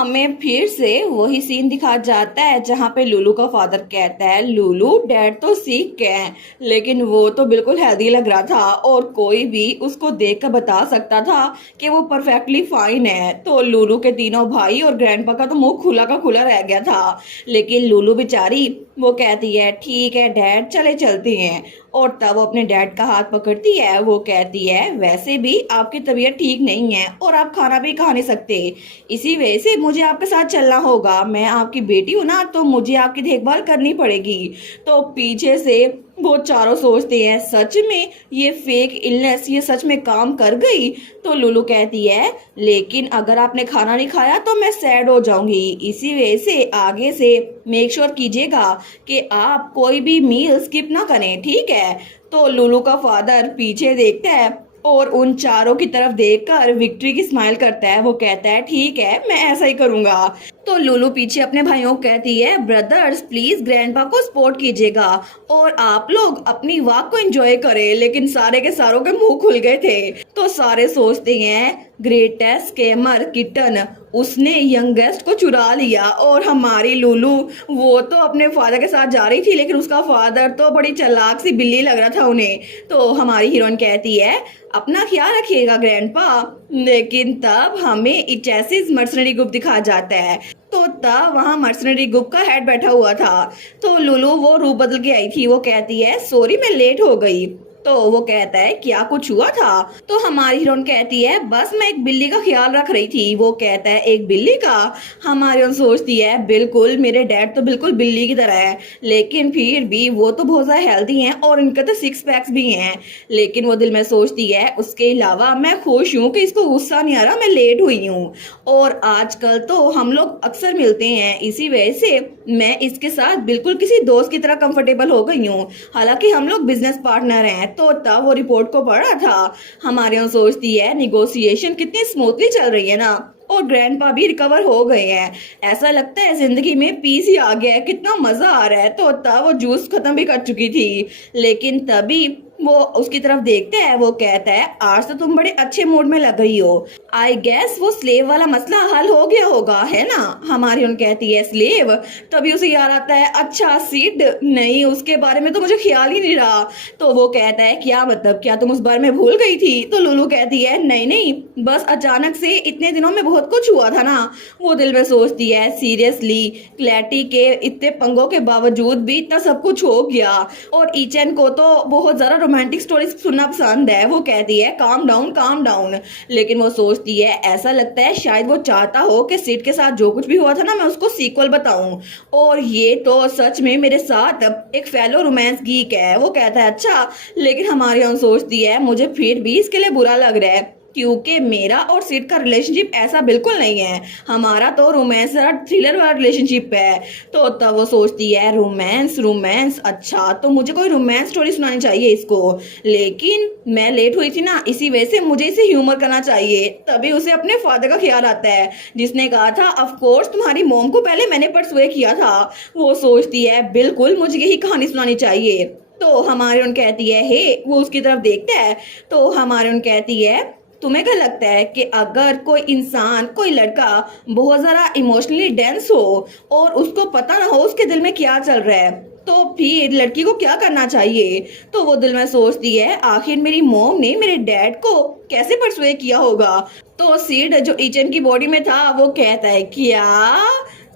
हमें फिर से वही सीन दिखा जाता है जहाँ पे लुलू का फादर कहता है, लुलू डैड तो सीख गए हैं लेकिन वो तो बिल्कुल हेल्दी लग रहा था और कोई भी उसको देख कर बता सकता था कि वो परफेक्टली फाइन है। तो लुलू के तीनों भाई और ग्रैंडपा का तो मुंह खुला का खुला रह गया था, लेकिन लुलू बेचारी वो कहती है ठीक है डैड चले चलते हैं। और तब वो अपने डैड का हाथ पकड़ती है, वो कहती है वैसे भी आपकी तबीयत ठीक नहीं है और आप खाना भी खा नहीं सकते, इसी वजह से मुझे आपके साथ चलना होगा। मैं आपकी बेटी हूं ना, तो मुझे आपकी देखभाल करनी पड़ेगी। तो पीछे से वो चारों सोचते हैं सच में ये फेक इलनेस ये सच में काम कर गई। तो लुलू कहती है लेकिन अगर आपने खाना नहीं खाया तो मैं सैड हो जाऊंगी, इसी वजह से आगे से मेक श्योर कीजिएगा कि आप कोई भी मील स्किप ना करें, ठीक है। तो लुलू का फादर पीछे देखता है और उन चारों की तरफ देखकर विक्ट्री की स्माइल करता है, वो कहता है ठीक है मैं ऐसा ही करूंगा। तो लुलू पीछे अपने भाइयों को कहती है ब्रदर्स प्लीज ग्रैंडपा को सपोर्ट कीजिएगा और आप लोग अपनी वॉक को एंजॉय करें। लेकिन सारे के सारों के मुंह खुल गए थे। तो सारे सोचते हैं ग्रेटेस्ट स्कैमर किटन, उसने यंगेस्ट को चुरा लिया और हमारी लुलू वो तो अपने फादर के साथ जा रही थी लेकिन उसका फादर तो बड़ी चालाक सी बिल्ली लग रहा था उन्हें। तो हमारी हीरोइन कहती है अपना ख्याल रखिएगा ग्रैंडपा। लेकिन तब हमें इचेसिस मर्सनरी ग्रुप दिखा जाता है। तो तब वहाँ मर्सनरी ग्रुप का हेड बैठा हुआ था। तो लुलू वो रूप बदल के आई थी, वो कहती है सॉरी मैं लेट हो गई। तो वो कहता है क्या कुछ हुआ था। तो हमारी हीरोइन कहती है बस मैं एक बिल्ली का ख्याल रख रही थी। वो कहता है एक बिल्ली का। हमारी हीरोइन सोचती है बिल्कुल मेरे डैड तो बिल्कुल बिल्ली की तरह है, लेकिन फिर भी वो तो बहुत ज्यादा हेल्दी हैं और इनके तो 6 पैक्स भी हैं। लेकिन वो दिल में सोचती है उसके अलावा मैं खुश हूँ कि इसको गुस्सा नहीं आ रहा मैं लेट हुई हूँ और आजकल तो हम लोग अक्सर मिलते हैं, इसी वजह से मैं इसके साथ बिल्कुल किसी दोस्त की तरह कंफर्टेबल हो गई हूँ, हालांकि हम लोग बिजनेस पार्टनर हैं। तो तब वो रिपोर्ट को पढ़ा था। हमारे यहाँ सोचती है निगोशिएशन कितनी स्मूथली चल रही है ना और ग्रैंडपा भी रिकवर हो गए हैं, ऐसा लगता है जिंदगी में पीस ही आ गया है, कितना मजा आ रहा है। तो तब वो जूस खत्म भी कर चुकी थी। लेकिन तभी वो उसकी तरफ देखते हैं, वो कहता है आज तो तुम बड़े अच्छे मूड में लग रही हो, आई गेस वो स्लेव वाला मसला हल हो गया होगा है ना। हमारी उन कहती है स्लेव, तभी उसे याद आता है अच्छा सीड नहीं उसके बारे में तो मुझे ख्याल ही नहीं रहा। तो वो कहता है क्या मतलब क्या तुम उस बारे में भूल गई थी। तो लुलू कहती है नहीं नहीं बस अचानक से इतने दिनों में बहुत कुछ हुआ था ना। वो दिल में सोचती है सीरियसली क्लैटी के इतने पंगों के बावजूद भी इतना सब कुछ हो गया और ईचन को तो बहुत ज्यादा रोमांटिक स्टोरीज सुनना पसंद है। वो कहती है काम डाउन। लेकिन वो सोचती है ऐसा लगता है शायद वो चाहता हो कि सिड के साथ जो कुछ भी हुआ था ना मैं उसको सीक्वल बताऊं और ये तो सच में मेरे साथ एक फेलो रोमांस गीक है। वो कहता है अच्छा, लेकिन हमारी हम सोचती है मुझे फिर भी इसके लिए बुरा लग रहा है क्योंकि मेरा और सिड का रिलेशनशिप ऐसा बिल्कुल नहीं है, हमारा तो रोमांस थ्रिलर वाला रिलेशनशिप है। तो तब वो सोचती है रोमांस अच्छा तो मुझे कोई रोमांस स्टोरी सुनानी चाहिए इसको, लेकिन मैं लेट हुई थी ना इसी वजह से मुझे इसे ह्यूमर करना चाहिए। तभी उसे अपने फादर का ख्याल आता है जिसने कहा था ऑफ कोर्स तुम्हारी मॉम को पहले मैंने परसुए किया था। वो सोचती है बिल्कुल मुझे यही कहानी सुनानी चाहिए। तो हमारे उन कहती है हे, वो उसकी तरफ देखता है। तो हमारे उन कहती है तुम्हें क्या लगता है कि अगर कोई इंसान कोई लड़का बहुत ज़्यादा इमोशनली डेंस हो और उसको पता ना हो उसके दिल में क्या चल रहा है तो फिर लड़की को क्या करना चाहिए। तो वो दिल में सोचती है आखिर मेरी मॉम ने मेरे डैड को कैसे परसुए किया होगा। तो सीड जो ईचन की बॉडी में था वो कहता है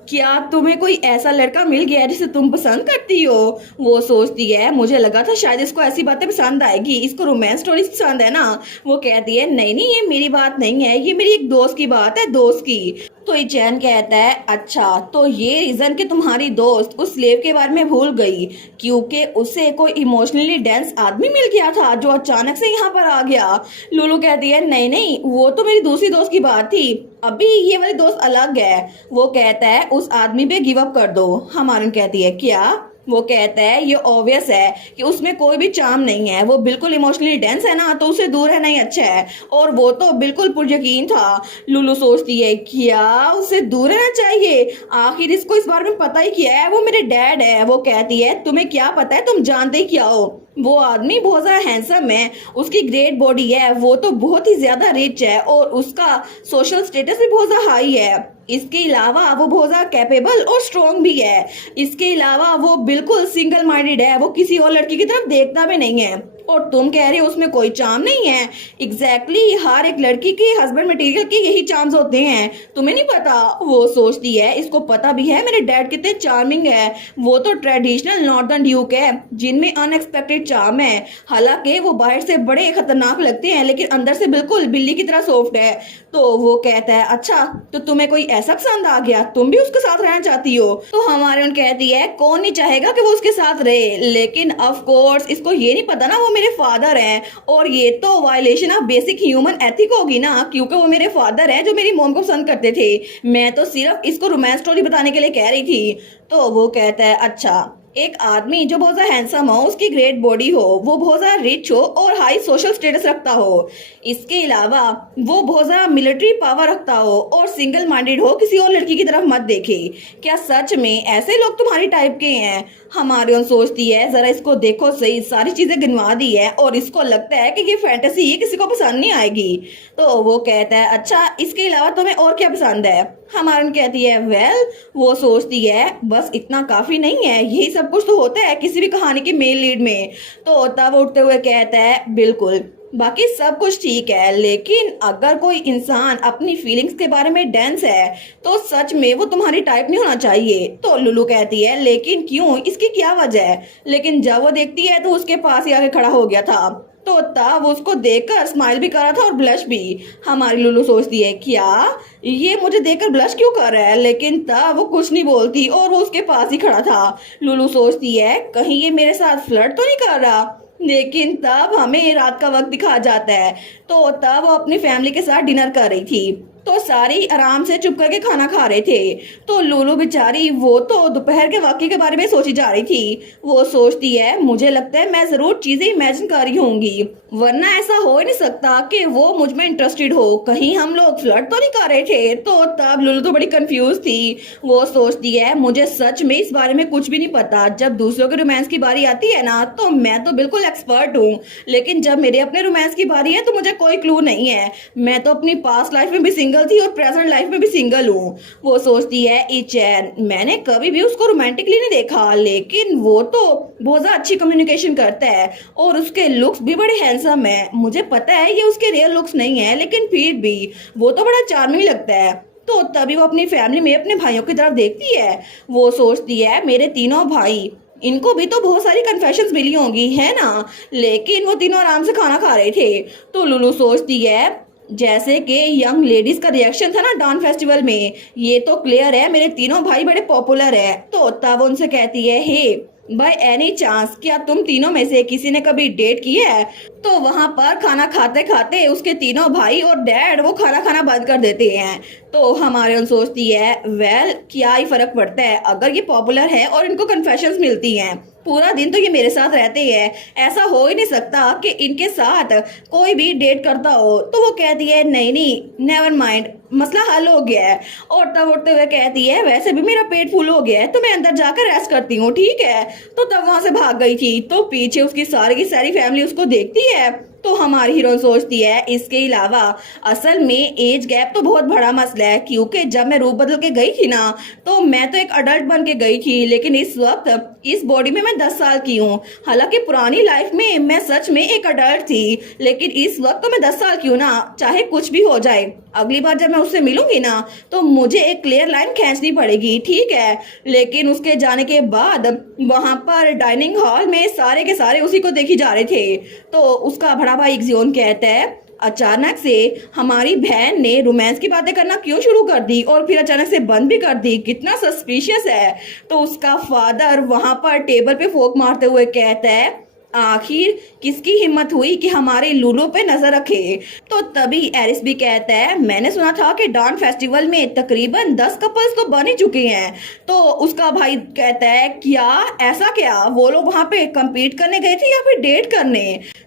क्या तुम्हें कोई ऐसा लड़का मिल गया जिसे तुम पसंद करती हो। वो सोचती है मुझे लगा था शायद इसको ऐसी बातें पसंद आएगी, इसको रोमांस स्टोरीज पसंद है ना। वो कहती है नहीं नहीं ये मेरी बात नहीं है, ये मेरी एक दोस्त की बात है, दोस्त की। तो इचैन कहता है अच्छा तो ये रीजन कि तुम्हारी दोस्त उस स्लेव के बारे में भूल गई क्योंकि उसे कोई इमोशनली डेंस आदमी मिल गया था जो अचानक से यहाँ पर आ गया। लुलू कहती है नहीं नहीं वो तो मेरी दूसरी दोस्त की बात थी, अभी ये वाली दोस्त अलग है। वो कहता है उस आदमी पे गिव अप कर दो। हमारी कहती है क्या। वो कहता है ये ऑब्वियस है कि उसमें कोई भी चार्म नहीं है, वो बिल्कुल इमोशनली डेंस है ना तो उसे दूर रहना ही अच्छा है और वो तो बिल्कुल पुरयकीन था। लुलू सोचती है क्या उसे दूर रहना चाहिए, आखिर इसको इस बारे में पता ही क्या है, वो मेरे डैड है। वो कहती है तुम्हें क्या पता है, तुम जानते ही क्या हो। वो आदमी बहुत ज़्यादा हैंडसम है, उसकी ग्रेट बॉडी है, वो तो बहुत ही ज़्यादा रिच है और उसका सोशल स्टेटस भी बहुत ज़्यादा हाई है। इसके अलावा वो बहुत ज़्यादा कैपेबल और स्ट्रॉन्ग भी है। इसके अलावा वो बिल्कुल सिंगल माइंडेड है, वो किसी और लड़की की तरफ देखता भी नहीं है। और तुम कह रहे हो उसमें कोई चार्म नहीं है। एग्जैक्टली हर एक लड़की के हस्बैंड मटेरियल के यही चार्म्स होते हैं, तुम्हें नहीं पता। वो सोचती है इसको पता भी है मेरे डैड कितने चार्मिंग है, वो तो ट्रेडिशनल नॉर्दर्न ड्यूक है जिनमें अनएक्सपेक्टेड चार्म है। हालांकि वो बाहर से बड़े खतरनाक लगते हैं लेकिन अंदर से बिल्कुल बिल्ली की तरह सॉफ्ट है। तो वो कहता है अच्छा तो तुम्हें कोई ऐसा पसंद आ गया, तुम भी उसके साथ रहना चाहती हो। तो हमारे उन कहती है कौन नहीं चाहेगा कि वो उसके साथ रहे, लेकिन ऑफ कोर्स इसको ये नहीं पता ना वो मेरे फादर हैं, और ये तो violation of basic human ethic होगी ना, क्योंकि वो मेरे फादर हैं जो मेरी मॉम को पसंद करते थे। मैं तो सिर्फ इसको रोमांस स्टोरी बताने के लिए कह रही थी। तो वो कहता है अच्छा एक आदमी जो बहुत ज्यादा हैंडसम हो, उसकी ग्रेट बॉडी हो, वो बहुत ज्यादा रिच हो और हाई सोशल स्टेटस रखता हो, इसके अलावा वो बहुत ज्यादा मिलिट्री पावर रखता हो और सिंगल माइंडेड हो, किसी और लड़की की तरफ मत देखे। क्या सच में ऐसे लोग तुम्हारी टाइप के हैं? हमारी ओर सोचती है जरा इसको देखो सही, सारी चीजें गिनवा दी है और इसको लगता है कि ये फैंटेसी है, किसी को पसंद नहीं आएगी। तो वो कहता है अच्छा इसके अलावा तुम्हें और क्या पसंद है? हमारन कहती है वेल, वो सोचती है बस इतना काफी नहीं है, यही सब कुछ तो होता है किसी भी कहानी के मेन लीड में। तो तब उठते हुए कहता है बिल्कुल बाकी सब कुछ ठीक है, लेकिन अगर कोई इंसान अपनी फीलिंग्स के बारे में डेंस है तो सच में वो तुम्हारी टाइप नहीं होना चाहिए। तो लुलू कहती है लेकिन क्यों, इसकी क्या वजह है? लेकिन जब वो देखती है तो उसके पास ही आके खड़ा हो गया था। तो तब उसको देखकर स्माइल भी कर रहा था और ब्लश भी। हमारी लुलू सोचती है क्या ये मुझे देखकर ब्लश क्यों कर रहा है, लेकिन तब वो कुछ नहीं बोलती और वो उसके पास ही खड़ा था। लुलू सोचती है कहीं ये मेरे साथ फ्लर्ट तो नहीं कर रहा, लेकिन तब हमें रात का वक्त दिखा जाता है। तो तब वो अपनी फैमिली के साथ डिनर कर रही थी, तो सारी आराम से चुप करके खाना खा रहे थे। तो लूलू बेचारी वो तो दोपहर के वाकये के बारे में सोची जा रही थी। वो सोचती है मुझे लगता है मैं जरूर चीजें इमेजिन कर रही होंगी, वरना ऐसा हो ही नहीं सकता कि वो मुझ में इंटरेस्टेड हो, कहीं हम लोग फ्लर्ट तो नहीं कर रहे थे। तो तब लूलू तो बड़ी कंफ्यूज थी। वो सोचती है मुझे सच में इस बारे में कुछ भी नहीं पता, जब दूसरों के रोमांस की बारी आती है ना तो मैं तो बिल्कुल एक्सपर्ट हूँ, लेकिन जब मेरे अपने रोमांस की बारी है तो मुझे कोई क्लू नहीं है। मैं तो अपनी पास्ट लाइफ में भी सिंगल थी और प्रेजेंट लाइफ में भी सिंगल हूँ। वो सोचती है इचैन मैंने कभी भी उसको रोमांटिकली नहीं देखा, लेकिन वो तो बहुत ज्यादा अच्छी कम्युनिकेशन करता है और उसके लुक्स भी बड़े हैंडसम है। मुझे पता है ये उसके रियल लुक्स नहीं है, लेकिन फिर भी वो तो बड़ा चार्मिंग लगता है। तो तभी वो अपनी फैमिली में अपने भाइयों की तरफ देखती है। वो सोचती है मेरे तीनों भाई, इनको भी तो बहुत सारी कन्फेशंस मिली होंगी है ना, लेकिन वो तीनों आराम से खाना खा रहे थे। तो लुलू सोचती है जैसे कि यंग लेडीज का रिएक्शन था ना डांस फेस्टिवल में, ये तो क्लियर है मेरे तीनों भाई बड़े पॉपुलर है। तो तब उनसे कहती है हे बाय एनी चांस क्या तुम तीनों में से किसी ने कभी डेट किया है? तो वहां पर खाना खाते खाते उसके तीनों भाई और डैड वो खाना खाना बंद कर देते हैं। तो हमारे उन सोचती है वेल क्या ही फर्क पड़ता है, अगर ये पॉपुलर है और इनको कन्फेशंस मिलती हैं, पूरा दिन तो ये मेरे साथ रहते हैं, ऐसा हो ही नहीं सकता कि इनके साथ कोई भी डेट करता हो। तो वो कहती है नहीं नहीं नेवर माइंड, मसला हल हो गया है। और तब उठते हुए कहती है वैसे भी मेरा पेट फुल हो गया है तो मैं अंदर जाकर रेस्ट करती हूँ, ठीक है। तो तब वहां से भाग गई थी। तो पीछे उसकी सारी की सारी फैमिली उसको देखती है। तो हमारी हीरोइन सोचती है इसके अलावा असल में एज गैप तो बहुत बड़ा मसला है, क्योंकि जब मैं रूप बदल के गई थी ना तो मैं तो एक अडल्ट बन के गई थी, लेकिन इस वक्त इस बॉडी में मैं 10 साल की हूँ। हालांकि पुरानी लाइफ में मैं सच में एक अडल्ट थी, लेकिन इस वक्त तो मैं 10 साल की हूँ ना, चाहे कुछ भी हो जाए। अगली बार जब मैं उससे मिलूंगी ना तो मुझे एक क्लियर लाइन खींचनी पड़ेगी, ठीक है। लेकिन उसके जाने के बाद वहां पर डाइनिंग हॉल में सारे के सारे उसी को देखी जा रहे थे। तो उसका बड़ा भाई एक्जियोन कहता है अचानक से हमारी बहन ने रोमांस की बातें करना क्यों शुरू कर दी और फिर अचानक से बंद भी कर दी, कितना सस्पिशियस है। तो उसका फादर वहां पर टेबल पे फोक मारते हुए कहता है आखिर किसकी हिम्मत हुई कि हमारे लूलो पे नजर रखे। तो तभी एरिस भी कहता है मैंने सुना था कि डांस फेस्टिवल में तकरीबन 10 कपल्स तो बन ही चुके हैं। तो उसका भाई कहता है क्या ऐसा क्या, वो लोग वहां पे compete करने गए थे या फिर डेट करने?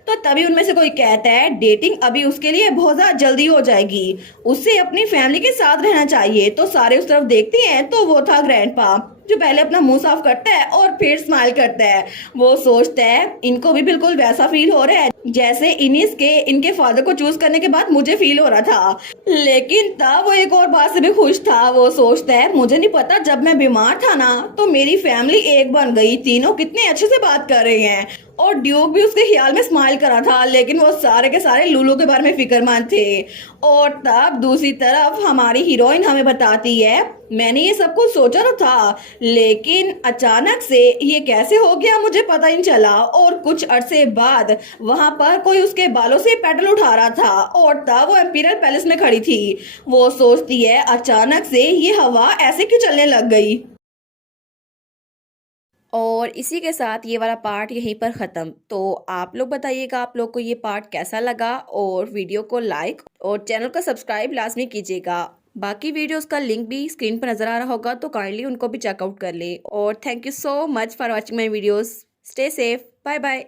तो तभी उनमें से कोई कहता है डेटिंग अभी उसके लिए बहुत ज्यादा जल्दी हो जाएगी, उससे अपनी फैमिली के साथ रहना चाहिए। तो सारे उस तरफ देखते हैं तो वो था ग्रैंडपा। जो पहले अपना मुंह साफ करता है और फिर स्माइल करता है। वो सोचता है इनको भी बिल्कुल वैसा फील हो रहा है जैसे इनिस के इनके फादर को चूज करने के बाद मुझे फील हो रहा था। लेकिन तब वो एक और बात से भी खुश था। वो सोचता है मुझे नहीं पता जब मैं बीमार था ना तो मेरी फैमिली एक बन गई, तीनों कितने अच्छे से बात कर रहे हैं। और ड्यूक भी उसके ख्याल में स्माइल करा था, लेकिन वो सारे के सारे लूलू के बारे में फिक्रमंद थे। और तब दूसरी तरफ हमारी हीरोइन हमें बताती है मैंने ये सब कुछ सोचा तो था, लेकिन अचानक से ये कैसे हो गया मुझे पता ही नहीं चला। और कुछ अरसे बाद वहां पर कोई उसके बालों से पेडल उठा रहा था और तब वो एम्पीरियल पैलेस में खड़ी थी। वो सोचती है अचानक से ये हवा ऐसे क्यों चलने लग गई। और इसी के साथ ये वाला पार्ट यहीं पर ख़त्म। तो आप लोग बताइएगा आप लोग को ये पार्ट कैसा लगा, और वीडियो को लाइक और चैनल को सब्सक्राइब लाजमी कीजिएगा। बाकी वीडियोस का लिंक भी स्क्रीन पर नज़र आ रहा होगा, तो काइंडली उनको भी चेकआउट कर ले। और thank you so much for watching my videos. Stay safe, bye bye.